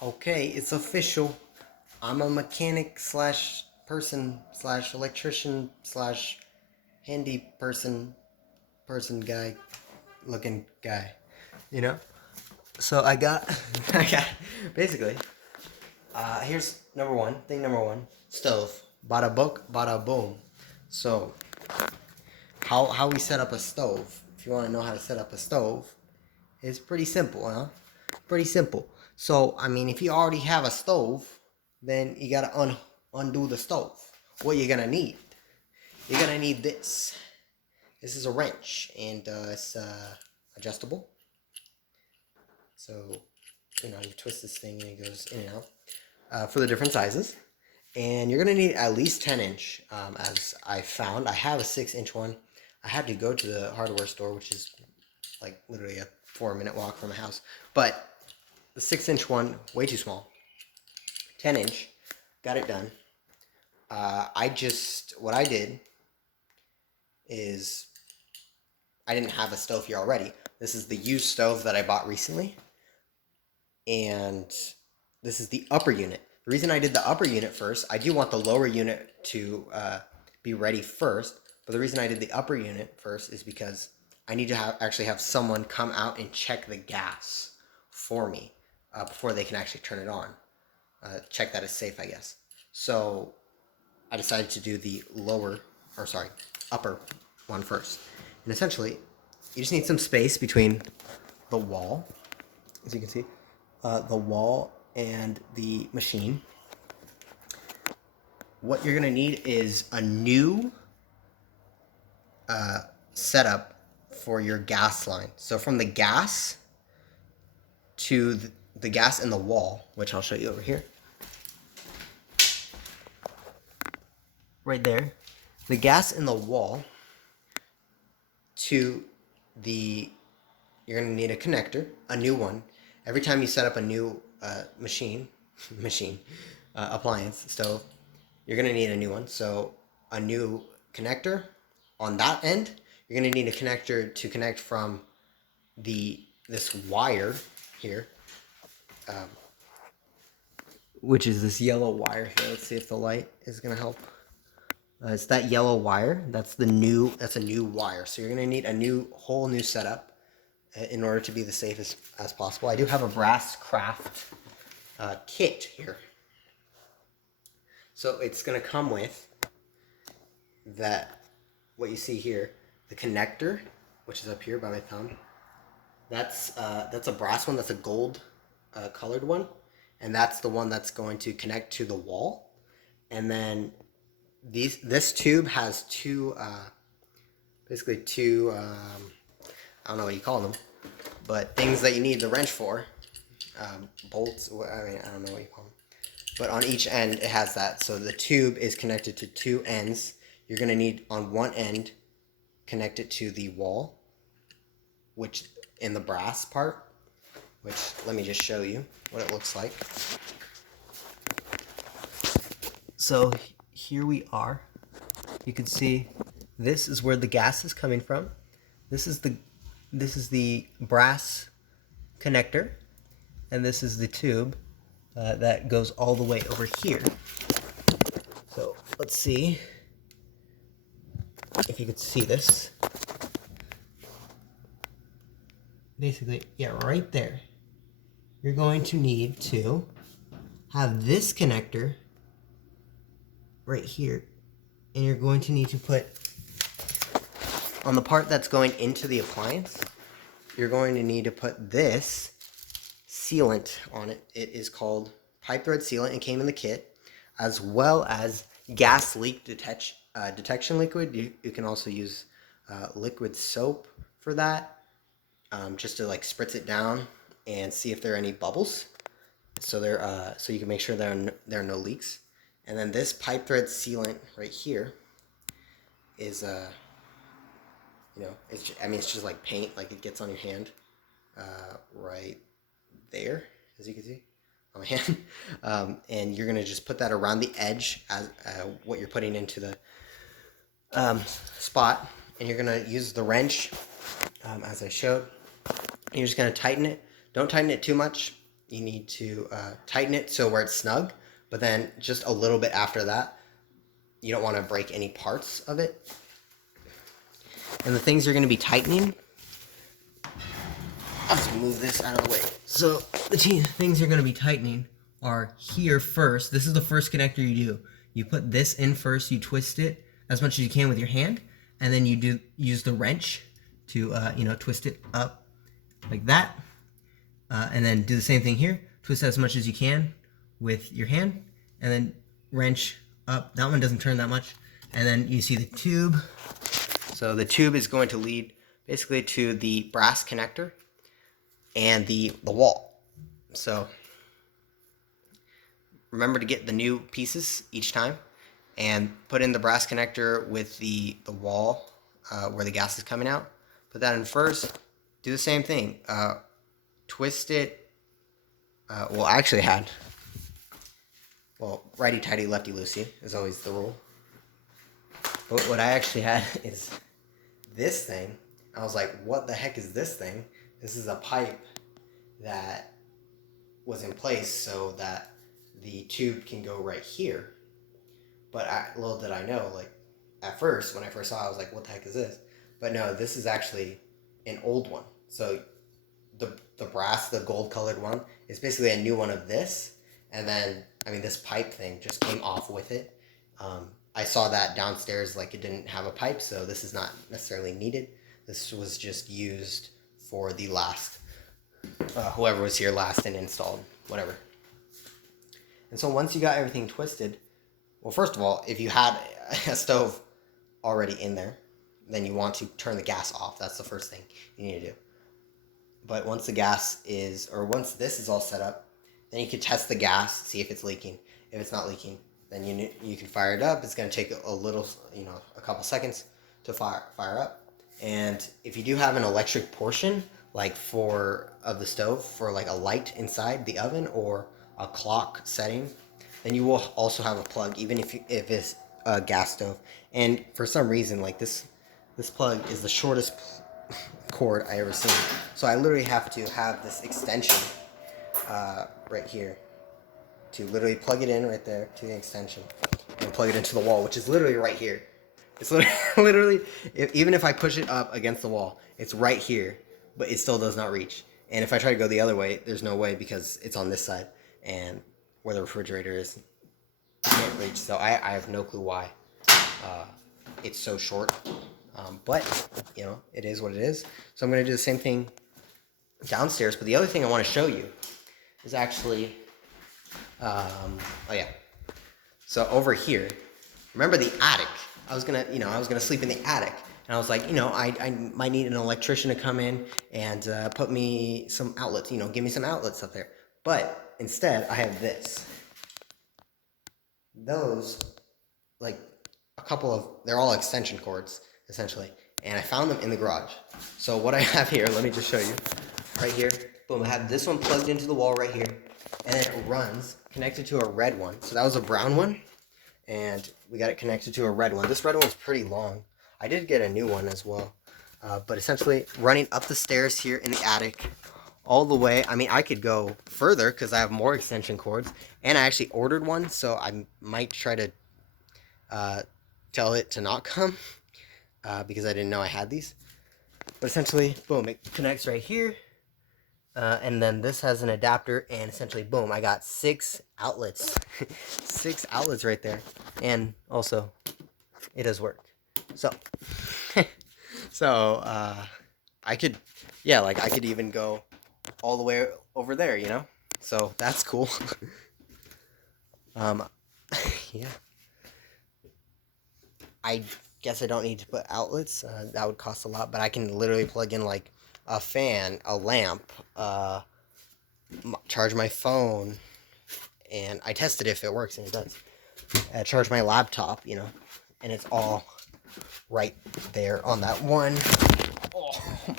Okay, it's official. I'm a mechanic slash person slash electrician slash handy person guy looking guy. You know? So I got I got basically here's number one, stove. Bada book, bada boom. So how we set up a stove, if you wanna know how to set up a stove, it's pretty simple, huh? Pretty simple. So, I mean, if you already have a stove, then you gotta undo the stove. What you're gonna need? You're gonna need this. This is a wrench, and it's adjustable. So, you twist this thing and it goes in and out for the different sizes. And you're gonna need at least 10 inch. As I found, I have a 6 inch one. I had to go to the hardware store, which is like literally a 4 minute walk from my house. But the 6 inch one, way too small. 10 inch, got it done. What I did is I didn't have a stove here already. This is the used stove that I bought recently. And this is the upper unit. The reason I did the upper unit first, I do want the lower unit to be ready first. But the reason I did the upper unit first is because I need to actually have someone come out and check the gas for me before they can actually turn it on. Check that it's safe, I guess. So I decided to do the upper one first. And essentially, you just need some space between the wall, as you can see, the wall and the machine. What you're gonna need is a new setup for your gas line. So from the gas to the gas in the wall, which I'll show you over here. Right there, the gas in the wall to you're gonna need a connector, a new one. Every time you set up a new appliance, stove, you're gonna need a new one. So a new connector on that end. You're gonna need a connector to connect from this wire here, which is this yellow wire here. Let's see if the light is gonna help. It's that yellow wire. That's a new wire. So you're gonna need a whole new setup in order to be the safest as possible. I do have a brass craft kit here. So it's gonna come with what you see here, the connector, which is up here by my thumb. That's a brass one. That's a gold colored one, and that's the one that's going to connect to the wall. And then this tube has basically two I don't know what you call them, but things that you need the wrench for, bolts. I don't know what you call them, but on each end it has that. So the tube is connected to two ends. You're gonna need on one end connect it to the wall, which in the brass part, which let me just show you what it looks like. So here we are. You can see this is where the gas is coming from. This is the brass connector, and this is the tube that goes all the way over here. So let's see if you could see this. Basically, yeah, right there. You're going to need to have this connector right here, and you're going to need to put on the part that's going into the appliance, you're going to need to put this sealant on it. It is called pipe thread sealant. It came in the kit, as well as gas leak detection liquid. You can also use liquid soap for that, just to like spritz it down and see if there are any bubbles. So so you can make sure there are no leaks. And then this pipe thread sealant right here is it's just like paint, like it gets on your hand, right there, as you can see on my hand. And you're gonna just put that around the edge as what you're putting into the spot, and you're gonna use the wrench, as I showed. And you're just gonna tighten it. Don't tighten it too much. you need to tighten it so where it's snug, but then just a little bit after that, you don't want to break any parts of it. And the things you're going to be tightening, I'll just move this out of the way. So the things you're going to be tightening are here first. This is the first connector you do. You put this in first, you twist it as much as you can with your hand, and then you use the wrench to twist it up like that. And then do the same thing here. Twist as much as you can with your hand, and then wrench up. That one doesn't turn that much. And then you see the tube. So the tube is going to lead basically to the brass connector and the wall. So remember to get the new pieces each time and put in the brass connector with the wall where the gas is coming out. Put that in first. Do the same thing. Twist it. Well, I actually had, righty-tighty, lefty-loosey is always the rule. But what I actually had is this thing. I was like, what the heck is this thing? This is a pipe that was in place so that the tube can go right here. But little did I know, like, at first, when I first saw it, I was like, what the heck is this? But no, this is actually an old one. So the brass, the gold colored one, is basically a new one of this. And then, this pipe thing just came off with it. I saw that downstairs, like, it didn't have a pipe, so this is not necessarily needed. This was just used for the last, whoever was here last and installed, whatever. And so once you got everything twisted, well, first of all, if you had a stove already in there, then you want to turn the gas off. That's the first thing you need to do. But once the gas is, or once this is all set up, then you can test the gas, see if it's leaking. If it's not leaking, then you can fire it up. It's going to take a little, a couple seconds to fire up. And if you do have an electric portion, like of the stove, for like a light inside the oven or a clock setting, then you will also have a plug, even if it's a gas stove. And for some reason, like this plug is the shortest cord I ever seen. So I literally have to have this extension right here to literally plug it in right there to the extension and plug it into the wall, which is literally right here. It's literally, even if I push it up against the wall, it's right here, but it still does not reach. And if I try to go the other way, there's no way because it's on this side, and where the refrigerator is, I can't reach. So I have no clue why it's so short. But, it is what it is. So I'm going to do the same thing downstairs. But the other thing I want to show you is actually, so over here, remember the attic? I was gonna sleep in the attic, and I was like, I might need an electrician to come in and put me some outlets, give me some outlets up there. But instead, I have this. Those, like they're all extension cords, essentially. And I found them in the garage. So what I have here, let me just show you. Right here, boom, I have this one plugged into the wall right here. And then it runs, connected to a red one. So that was a brown one. And we got it connected to a red one. This red one's pretty long. I did get a new one as well. But essentially, running up the stairs here in the attic, all the way. I could go further because I have more extension cords. And I actually ordered one, so I might try to tell it to not come. Because I didn't know I had these. But essentially, boom, it connects right here. And then this has an adapter, and essentially, boom, I got 6 outlets. 6 outlets right there. And also, it does work. So, I could even go all the way over there, So, that's cool. Yeah. I guess I don't need to put outlets. That would cost a lot, but I can literally plug in like a fan, a lamp, charge my phone, and I tested if it works, and it does. Charge my laptop, and it's all right there on that one. Oh my